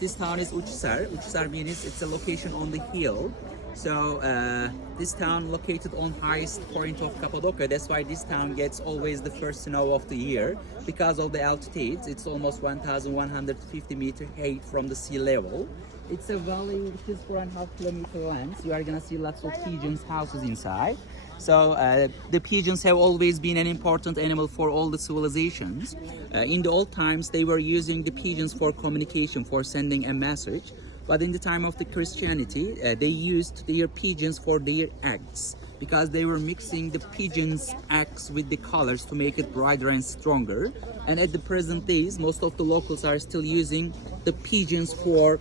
This town is Uçhisar. Uçhisar means it's a location on the hill. So this town located on highest point of Cappadocia. That's why this town gets always the first snow of the year because of the altitude. It's almost 1,150 meter height from the sea level. It's a valley which is 4.5 kilometer length. You are gonna see lots of pigeons houses inside. So the pigeons have always been an important animal for all the civilizations. In the old times, they were using the pigeons for communication, for sending a message. But in the time of the Christianity, they used their pigeons for their eggs because they were mixing the pigeons' eggs with the colors to make it brighter and stronger. And at the present days, most of the locals are still using the pigeons for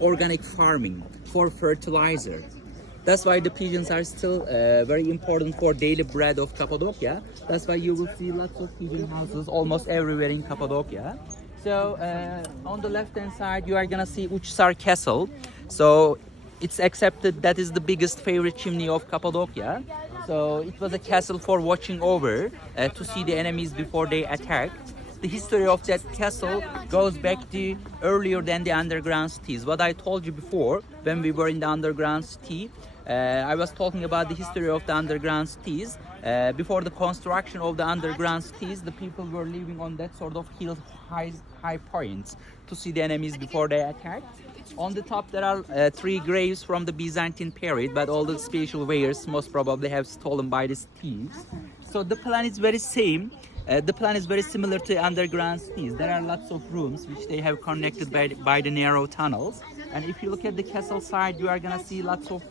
organic farming, for fertilizer. That's why the pigeons are still very important for daily bread of Cappadocia. That's why you will see lots of pigeon houses almost everywhere in Cappadocia. So on the left hand side you are gonna see Uçhisar Castle. So it's accepted that is the biggest favorite chimney of Cappadocia. So it was a castle for watching over to see the enemies before they attacked. The history of that castle goes back to earlier than the underground cities. What I told you before when we were in the underground city, I was talking about the history of the underground cities. Before the construction of the underground cities, the people were living on that sort of hill, high points to see the enemies before they attacked. On the top there are 3 graves from the Byzantine period, but all the special wares most probably have stolen by the thieves. So the plan is very same. The plan is very similar to underground cities. There are lots of rooms which they have connected by the narrow tunnels. And if you look at the castle side, you are gonna see lots of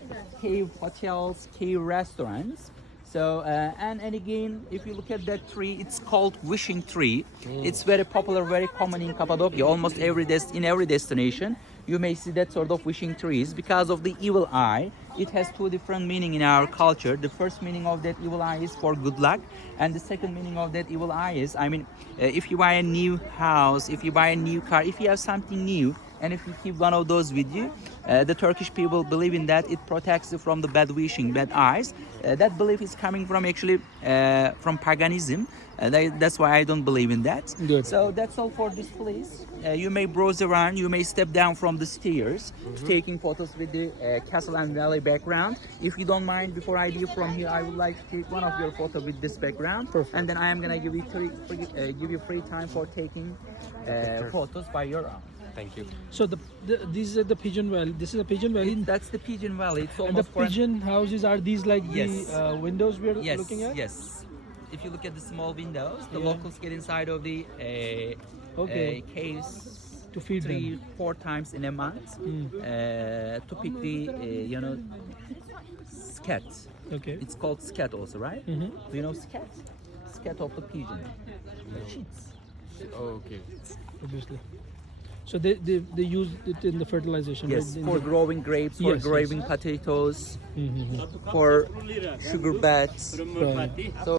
cave hotels, cave restaurants. So and again, if you look at that tree, it's called wishing tree. It's very popular, very common in Cappadocia. Almost in every destination, you may see that sort of wishing trees because of the evil eye. It has 2 different meaning in our culture. The first meaning of that evil eye is for good luck, and the second meaning of that evil eye is, if you buy a new house, if you buy a new car, if you have something new, and if you keep one of those with you, the Turkish people believe in that. It protects you from the bad wishing, bad eyes. That belief is coming from actually from paganism. That's why I don't believe in that. Good. So that's all for this place. You may browse around, you may step down from the stairs, taking photos with the castle and valley background. If you don't mind, before I leave from here, I would like to take one of your photos with this background. Perfect. And then I am gonna give you free time for taking photos by your own. Thank you. So these are the pigeon valley. This is a pigeon valley. That's the Pigeon Valley. It's And the almost pigeon houses are these like Yes. the windows we're Yes, looking at? yes. If you look at the small windows, the Yeah. locals get inside of the Okay. caves To feed them. 3-4 times in a month to pick the scat. Okay. It's called scat also, right? Mhm. Do you know scat? Scat of the pigeon. Cheats. Okay. Obviously. So they use it in the fertilization. Yes, right? In for the- growing grapes, for Yes, growing potatoes, Mhm. for sugar bets. Right. So